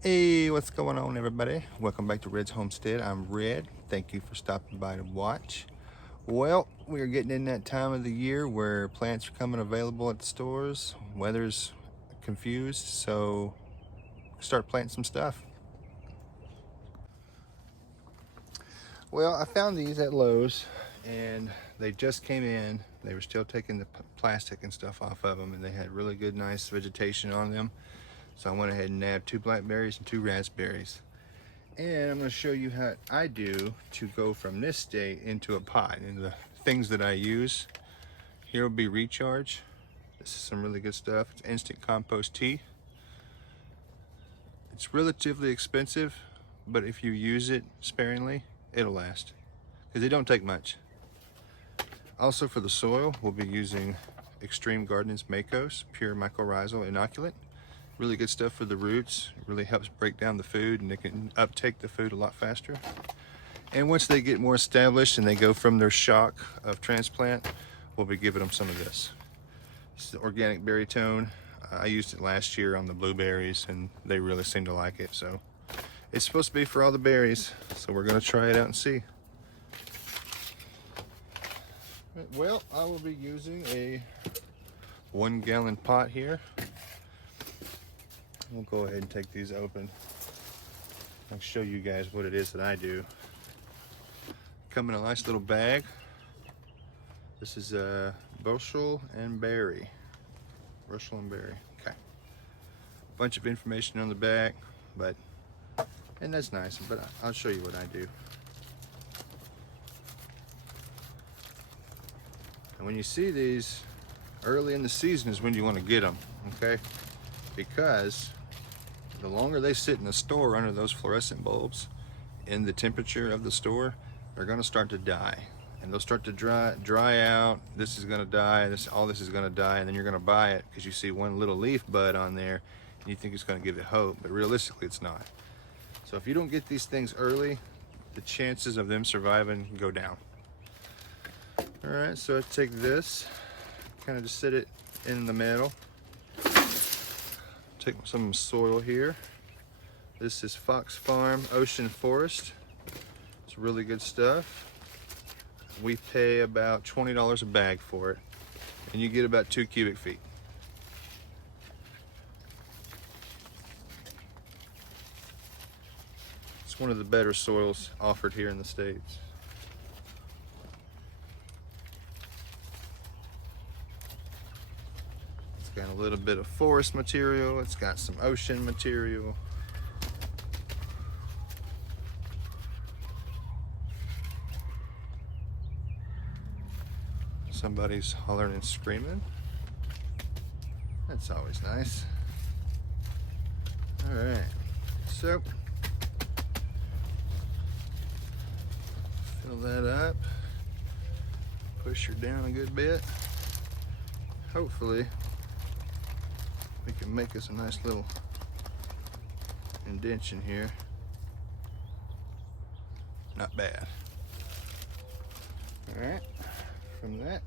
Hey, what's going on, everybody? Welcome back to Red's Homestead. I'm Red. Thank you for stopping by to watch. Well, we are getting in that time of the year where plants are coming available at the stores. Weather's confused, so start planting some stuff. Well, I found these at Lowe's, and they just came in. They were still taking the plastic and stuff off of them, and they had really good, nice vegetation on them. So I went ahead and nabbed 2 blackberries and 2 raspberries. And I'm going to show you how I do to go from this state into a pot. And the things that I use, here will be Recharge. This is some really good stuff. It's instant compost tea. It's relatively expensive, but if you use it sparingly, it'll last. Because they don't take much. Also for the soil, we'll be using Extreme Gardening's Makos Pure Mycorrhizal Inoculant. Really good stuff for the roots. It really helps break down the food, and they can uptake the food a lot faster. And once they get more established and they go from their shock of transplant, we'll be giving them some of this. This is the organic berry tone. I used it last year on the blueberries, and they really seem to like it. So it's supposed to be for all the berries, so we're going to try it out and see. Well, I will be using a 1-gallon pot here. We'll go ahead and take these open. I'll show you guys what it is that I do. Come in a nice little bag. This is a bushel and berry. Bushel and berry. Okay. Bunch of information on the back, and that's nice. But I'll show you what I do. And when you see these early in the season is when you want to get them. Okay, because the longer they sit in the store under those fluorescent bulbs in the temperature of the store, they're going to start to die, and they'll start to dry out. This is going to die, all this is going to die, and then you're going to buy it because you see one little leaf bud on there and you think it's going to give it hope, but realistically it's not. So if you don't get these things early, the chances of them surviving go down. All right, so I take this, kind of just sit it in the middle. Take some soil here. This is Fox Farm Ocean Forest. It's really good stuff. We pay about $20 a bag for it, and you get about 2 cubic feet. It's one of the better soils offered here in the States. It's got a little bit of forest material. It's got some ocean material. Somebody's hollering and screaming. That's always nice. All right, so fill that up. Push her down a good bit. Hopefully, we can make us a nice little indention here. Not bad. All right, from that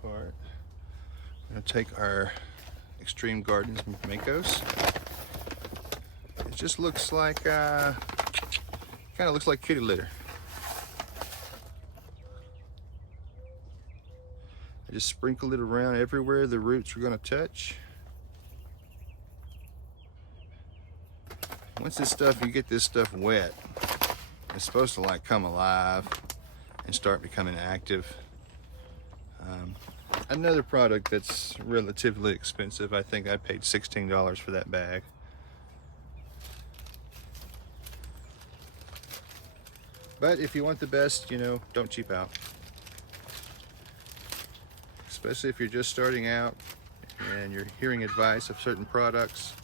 part, I'm gonna take our Extreme Gardens Makos. It just looks like, kind of looks like kitty litter. I just sprinkle it around everywhere the roots are gonna touch. Once this stuff, you get this stuff wet, it's supposed to like come alive and start becoming active. Another product that's relatively expensive, I think I paid $16 for that bag. But if you want the best, you know, don't cheap out. Especially if you're just starting out and you're hearing advice of certain products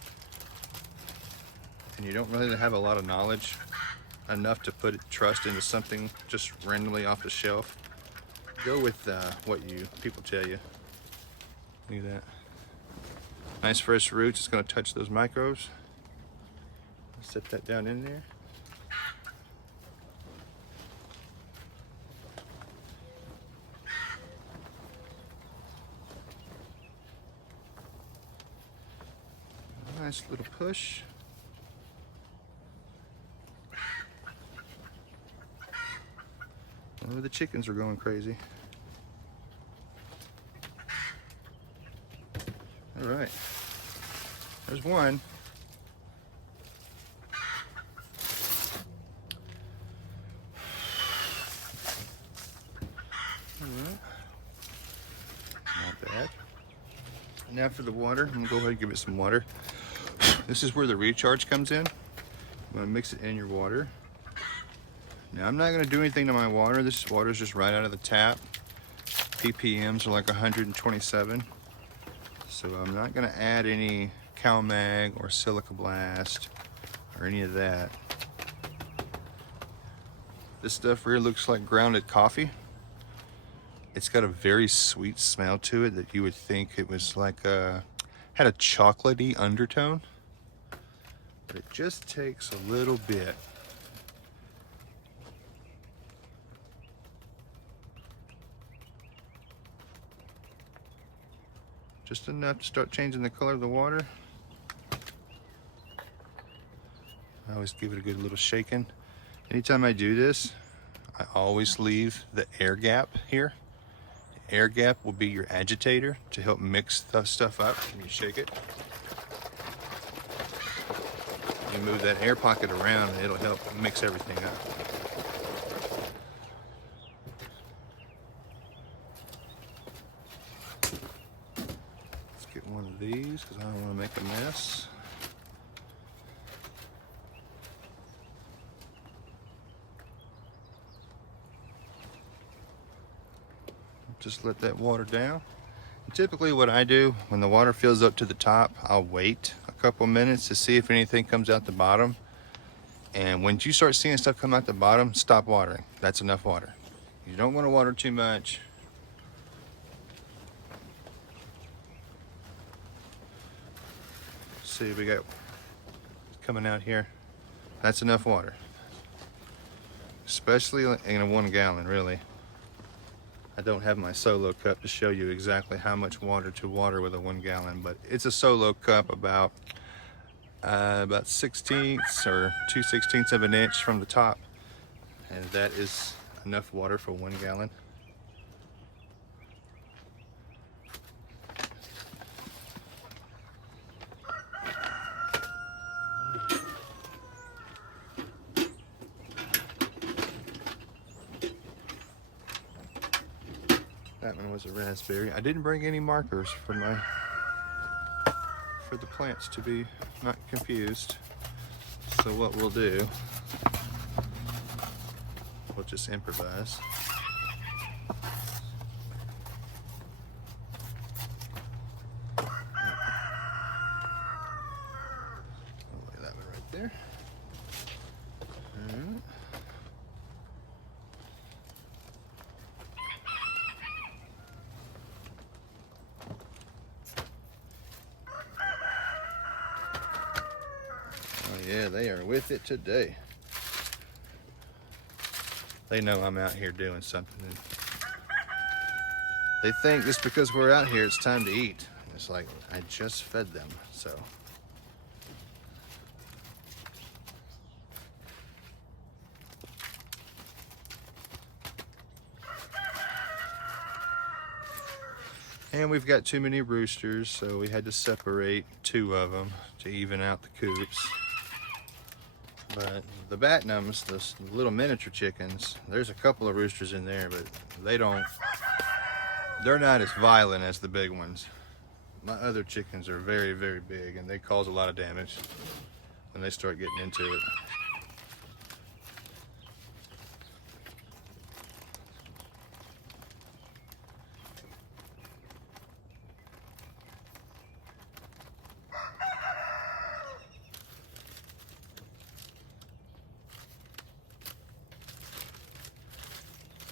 and you don't really have a lot of knowledge enough to put trust into something just randomly off the shelf. Go with what people tell you. Look at that. Nice fresh roots. It's going to touch those microbes. Set that down in there. Nice little push. Oh, the chickens are going crazy. All right, there's one. All right. Not bad. Now for the water, I'm gonna go ahead and give it some water. This is where the recharge comes in. I'm gonna mix it in your water. Now I'm not gonna do anything to my water. This water is just right out of the tap. ppms are like 127. So I'm not gonna add any CalMag or Silica Blast or any of that. This stuff really looks like grounded coffee. It's got a very sweet smell to it that you would think it was like had a chocolatey undertone. But it just takes a little bit. Just enough to start changing the color of the water. I always give it a good little shaking. Anytime I do this, I always leave the air gap here. The air gap will be your agitator to help mix the stuff up when you shake it. You move that air pocket around and it'll help mix everything up. Let's get one of these because I don't want to make a mess. Just let that water down. And typically what I do when the water fills up to the top, I'll wait a couple minutes to see if anything comes out the bottom. And when you start seeing stuff come out the bottom, stop watering. That's enough water. You don't want to water too much. See, we got coming out here. That's enough water. Especially in a 1 gallon, really. I don't have my solo cup to show you exactly how much water to water with a 1 gallon, but it's a solo cup about 1/16 or 2/16 of an inch from the top, and that is enough water for 1 gallon. That one was a raspberry. I didn't bring any markers for the plants to be not confused. So what we'll do, we'll just improvise. I'll lay that one right there. All right. Yeah, they are with it today. They know I'm out here doing something. And they think just because we're out here, it's time to eat. It's like, I just fed them, so. And we've got too many roosters, so we had to separate 2 of them to even out the coops. But the Batnums, the little miniature chickens, there's a couple of roosters in there, but they're not as violent as the big ones. My other chickens are very, very big, and they cause a lot of damage when they start getting into it.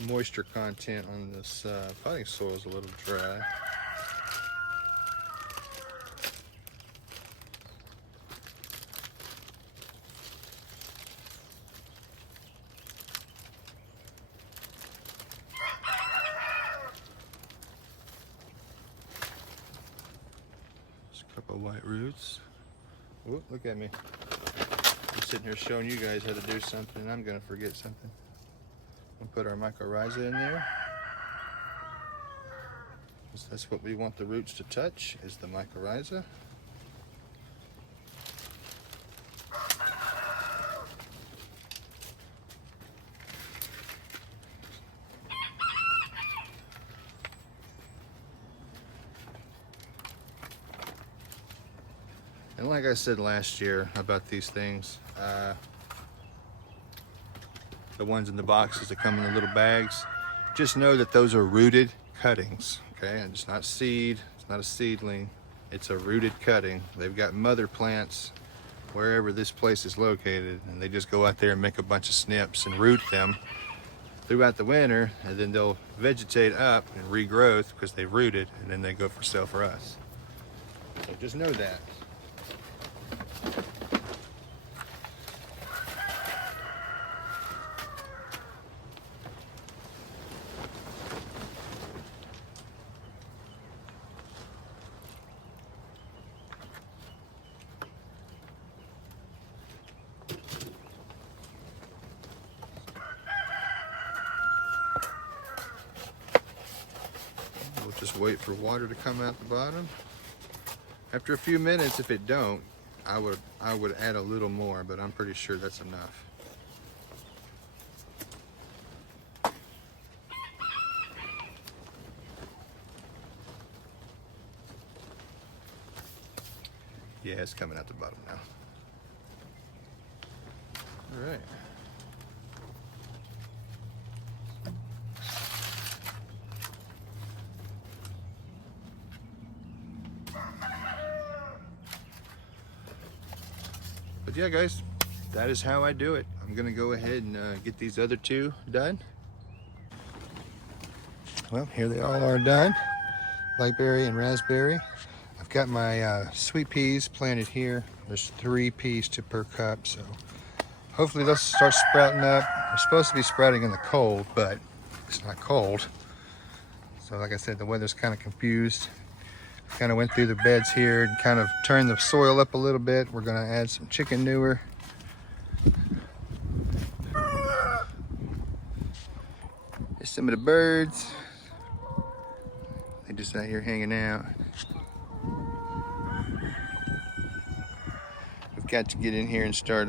Moisture content on this potting soil is a little dry. Just a couple of white roots. Whoop, look at me. I'm sitting here showing you guys how to do something and I'm gonna forget something. We'll put our mycorrhiza in there. That's what we want the roots to touch, is the mycorrhiza. And like I said last year about these things, the ones in the boxes that come in the little bags, just know that those are rooted cuttings, okay? And it's not seed, it's not a seedling, it's a rooted cutting. They've got mother plants wherever this place is located, and they just go out there and make a bunch of snips and root them throughout the winter, and then they'll vegetate up and regrowth because they rooted, and then they go for sale for us. So just know that. We'll just wait for water to come out the bottom. After a few minutes, if it don't, I would add a little more, but I'm pretty sure that's enough. Yeah, it's coming out the bottom now. All right. But yeah, guys, that is how I do it. I'm gonna go ahead and get these other two done. Well, here they all are done. Blackberry and raspberry. I've got my sweet peas planted here. There's 3 peas per cup, so hopefully they'll start sprouting up. They're supposed to be sprouting in the cold, but it's not cold. So like I said, the weather's kind of confused. Kind of went through the beds here and kind of turned the soil up a little bit. We're gonna add some chicken manure. There's some of the birds. They just out here hanging out. We've got to get in here and start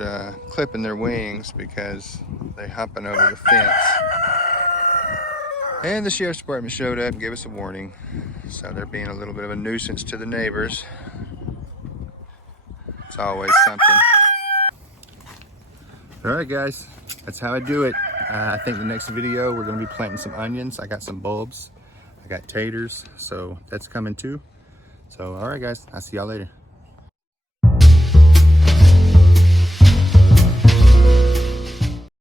clipping their wings because they're hopping over the fence. And the sheriff's department showed up and gave us a warning. So they're being a little bit of a nuisance to the neighbors. It's always something. All right, guys, that's how I do it. I think the next video we're gonna be planting some onions. I got some bulbs. I got taters, so that's coming too. So, all right, guys, I'll see y'all later.